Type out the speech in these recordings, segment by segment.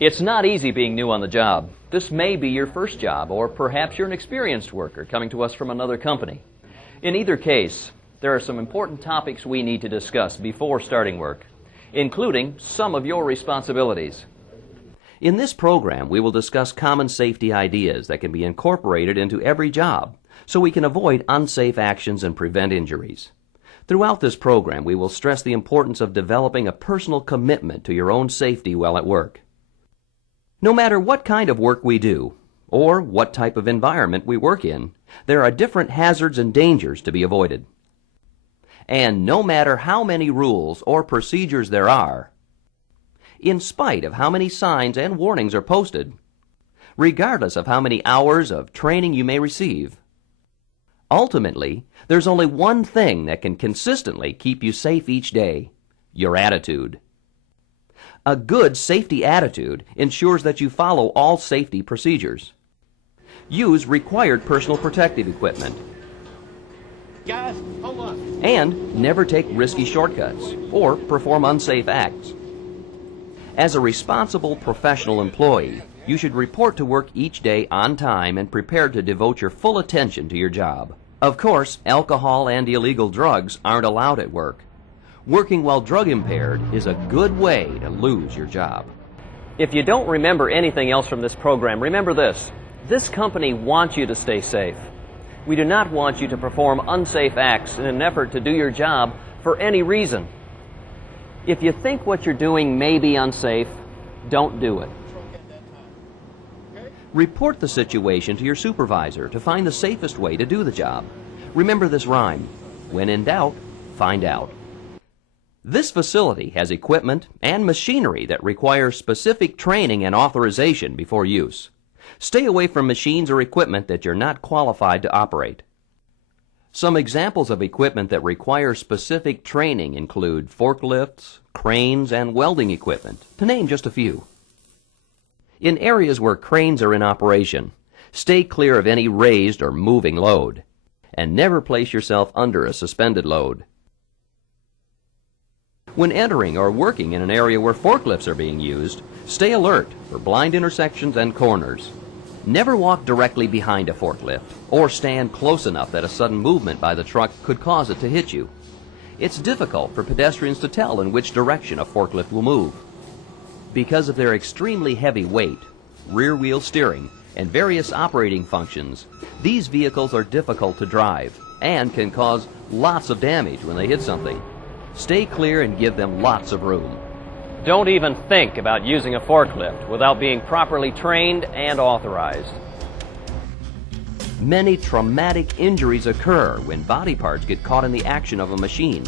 It's not easy being new on the job. This may be your first job, or perhaps you're an experienced worker coming to us from another company. In either case, there are some important topics we need to discuss before starting work, including some of your responsibilities. In this program, we will discuss common safety ideas that can be incorporated into every job so we can avoid unsafe actions and prevent injuries. Throughout this program, we will stress the importance of developing a personal commitment to your own safety while at work. No matter what kind of work we do, or what type of environment we work in, there are different hazards and dangers to be avoided. And no matter how many rules or procedures there are, in spite of how many signs and warnings are posted, regardless of how many hours of training you may receive, ultimately, there's only one thing that can consistently keep you safe each day: your attitude. A good safety attitude ensures that you follow all safety procedures. Use required personal protective equipment. Guys, hold on. And never take risky shortcuts or perform unsafe acts. As a responsible professional employee, you should report to work each day on time and prepared to devote your full attention to your job. Of course, alcohol and illegal drugs aren't allowed at work. Working while drug impaired is a good way to lose your job. If you don't remember anything else from this program, remember this. This company wants you to stay safe. We do not want you to perform unsafe acts in an effort to do your job for any reason. If you think what you're doing may be unsafe, don't do it. Report the situation to your supervisor to find the safest way to do the job. Remember this rhyme: when in doubt, find out. This facility has equipment and machinery that require specific training and authorization before use. Stay away from machines or equipment that you're not qualified to operate. Some examples of equipment that require specific training include forklifts, cranes, and welding equipment, to name just a few. In areas where cranes are in operation, stay clear of any raised or moving load, and never place yourself under a suspended load. When entering or working in an area where forklifts are being used, stay alert for blind intersections and corners. Never walk directly behind a forklift or stand close enough that a sudden movement by the truck could cause it to hit you. It's difficult for pedestrians to tell in which direction a forklift will move. Because of their extremely heavy weight, rear wheel steering, and various operating functions, these vehicles are difficult to drive and can cause lots of damage when they hit something. Stay clear and give them lots of room. Don't even think about using a forklift without being properly trained and authorized. Many traumatic injuries occur when body parts get caught in the action of a machine.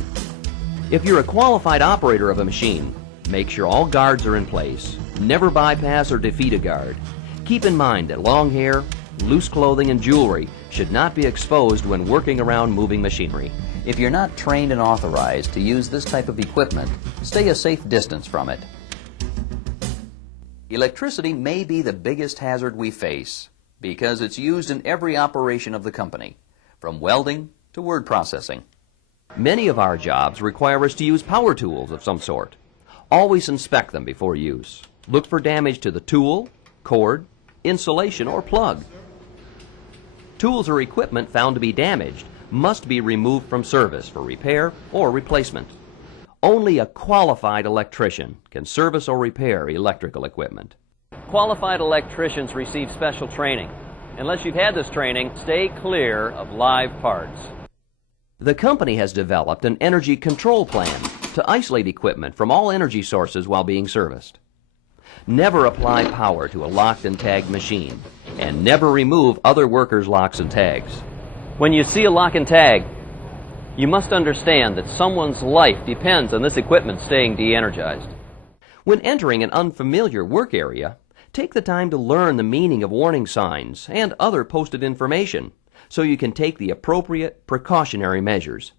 If you're a qualified operator of a machine, make sure all guards are in place. Never bypass or defeat a guard. Keep in mind that long hair, loose clothing, and jewelry should not be exposed when working around moving machinery. If you're not trained and authorized to use this type of equipment, stay a safe distance from it. Electricity may be the biggest hazard we face because it's used in every operation of the company, from welding to word processing. Many of our jobs require us to use power tools of some sort. Always inspect them before use. Look for damage to the tool, cord, insulation, or plug. Tools or equipment found to be damaged must be removed from service for repair or replacement. Only a qualified electrician can service or repair electrical equipment. Qualified electricians receive special training. Unless you've had this training, stay clear of live parts. The company has developed an energy control plan to isolate equipment from all energy sources while being serviced. Never apply power to a locked and tagged machine, and never remove other workers' locks and tags. When you see a lock and tag, you must understand that someone's life depends on this equipment staying de-energized. When entering an unfamiliar work area, take the time to learn the meaning of warning signs and other posted information so you can take the appropriate precautionary measures.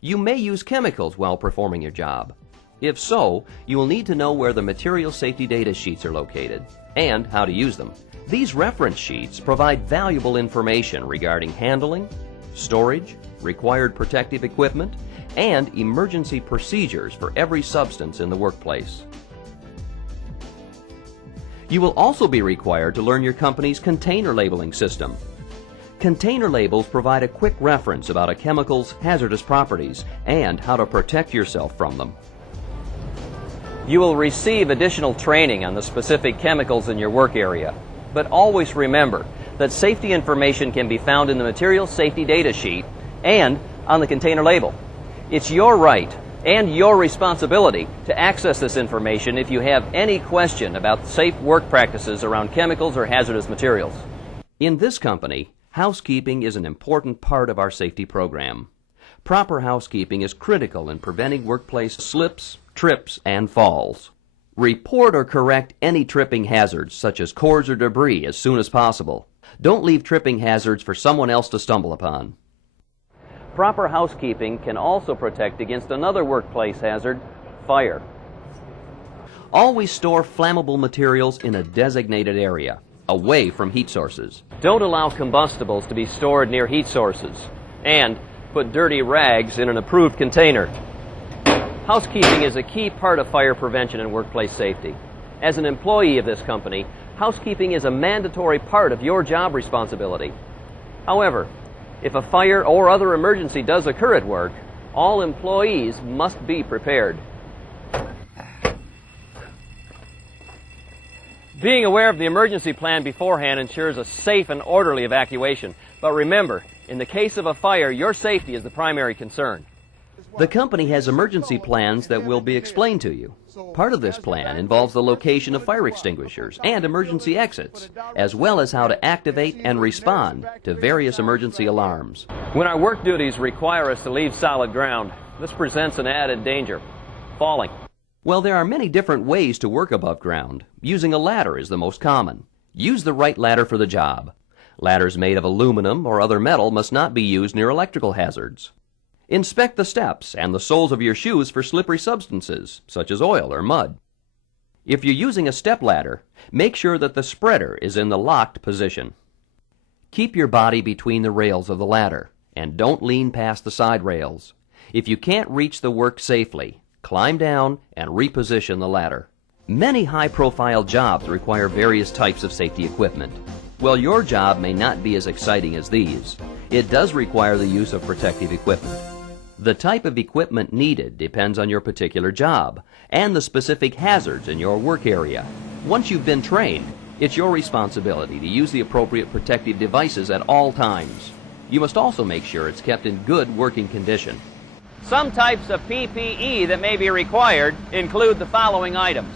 You may use chemicals while performing your job. If so, you will need to know where the material safety data sheets are located and how to use them. These reference sheets provide valuable information regarding handling, storage, required protective equipment, and emergency procedures for every substance in the workplace. You will also be required to learn your company's container labeling system. Container labels provide a quick reference about a chemical's hazardous properties and how to protect yourself from them. You will receive additional training on the specific chemicals in your work area, but always remember that safety information can be found in the material safety data sheet and on the container label. It's your right and your responsibility to access this information if you have any question about safe work practices around chemicals or hazardous materials. In this company, housekeeping is an important part of our safety program. Proper housekeeping is critical in preventing workplace slips, trips, and falls. Report or correct any tripping hazards, such as cords or debris, as soon as possible. Don't leave tripping hazards for someone else to stumble upon. Proper housekeeping can also protect against another workplace hazard, fire. Always store flammable materials in a designated area, away from heat sources. Don't allow combustibles to be stored near heat sources. And put dirty rags in an approved container. Housekeeping is a key part of fire prevention and workplace safety. As an employee of this company, housekeeping is a mandatory part of your job responsibility. However, if a fire or other emergency does occur at work, all employees must be prepared. Being aware of the emergency plan beforehand ensures a safe and orderly evacuation. But remember, in the case of a fire, your safety is the primary concern. The company has emergency plans that will be explained to you. Part of this plan involves the location of fire extinguishers and emergency exits, as well as how to activate and respond to various emergency alarms. When our work duties require us to leave solid ground, this presents an added danger: falling. Well, there are many different ways to work above ground. Using a ladder is the most common. Use the right ladder for the job. Ladders made of aluminum or other metal must not be used near electrical hazards. Inspect the steps and the soles of your shoes for slippery substances, such as oil or mud. If you're using a step ladder, make sure that the spreader is in the locked position. Keep your body between the rails of the ladder, and don't lean past the side rails. If you can't reach the work safely, climb down and reposition the ladder. Many high-profile jobs require various types of safety equipment. While your job may not be as exciting as these, it does require the use of protective equipment. The type of equipment needed depends on your particular job and the specific hazards in your work area. Once you've been trained, it's your responsibility to use the appropriate protective devices at all times. You must also make sure it's kept in good working condition. Some types of PPE that may be required include the following items.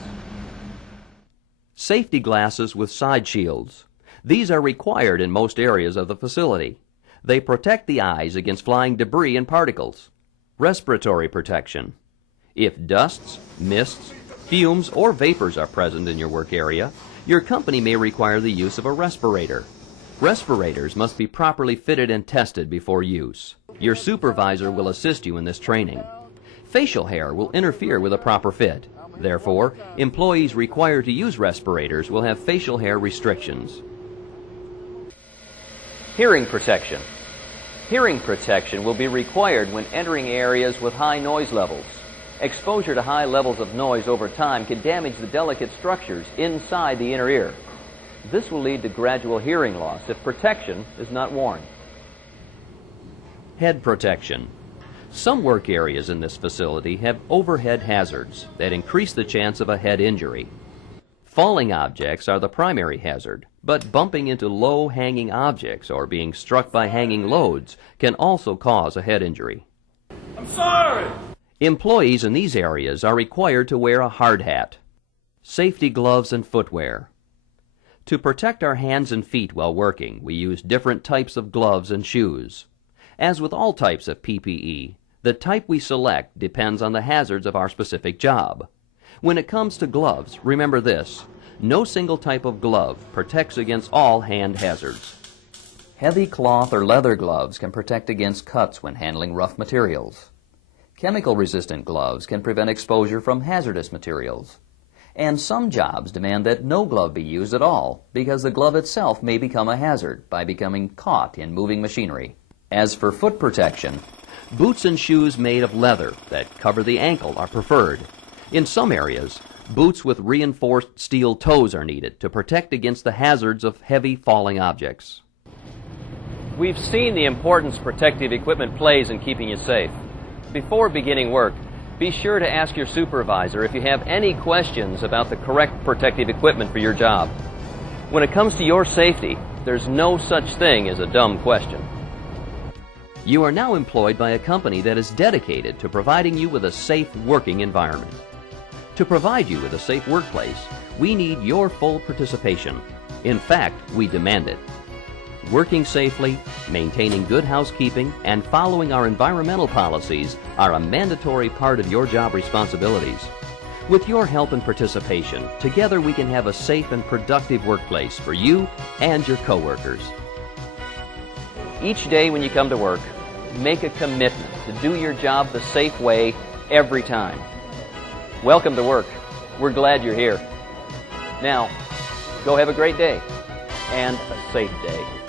Safety glasses with side shields. These are required in most areas of the facility. They protect the eyes against flying debris and particles. Respiratory protection. If dusts, mists, fumes, or vapors are present in your work area, your company may require the use of a respirator. Respirators must be properly fitted and tested before use. Your supervisor will assist you in this training. Facial hair will interfere with a proper fit. Therefore, employees required to use respirators will have facial hair restrictions. Hearing protection. Hearing protection will be required when entering areas with high noise levels. Exposure to high levels of noise over time can damage the delicate structures inside the inner ear. This will lead to gradual hearing loss if protection is not worn. Head protection. Some work areas in this facility have overhead hazards that increase the chance of a head injury. Falling objects are the primary hazard, but bumping into low-hanging objects or being struck by hanging loads can also cause a head injury. I'm sorry! Employees in these areas are required to wear a hard hat. Safety gloves and footwear. To protect our hands and feet while working, we use different types of gloves and shoes. As with all types of PPE, the type we select depends on the hazards of our specific job. When it comes to gloves, remember this: no single type of glove protects against all hand hazards. Heavy cloth or leather gloves can protect against cuts when handling rough materials. Chemical-resistant gloves can prevent exposure from hazardous materials. And some jobs demand that no glove be used at all because the glove itself may become a hazard by becoming caught in moving machinery. As for foot protection, boots and shoes made of leather that cover the ankle are preferred. In some areas, Boots with reinforced steel toes are needed to protect against the hazards of heavy falling objects. We've seen the importance protective equipment plays in keeping you safe. Before beginning work, be sure to ask your supervisor if you have any questions about the correct protective equipment for your job. When it comes to your safety, there's no such thing as a dumb question. You are now employed by a company that is dedicated to providing you with a safe working environment. To provide you with a safe workplace, we need your full participation. In fact, we demand it. Working safely, maintaining good housekeeping, and following our environmental policies are a mandatory part of your job responsibilities. With your help and participation, together we can have a safe and productive workplace for you and your coworkers. Each day when you come to work, make a commitment to do your job the safe way every time. Welcome to work. We're glad you're here. Now, go have a great day and a safe day.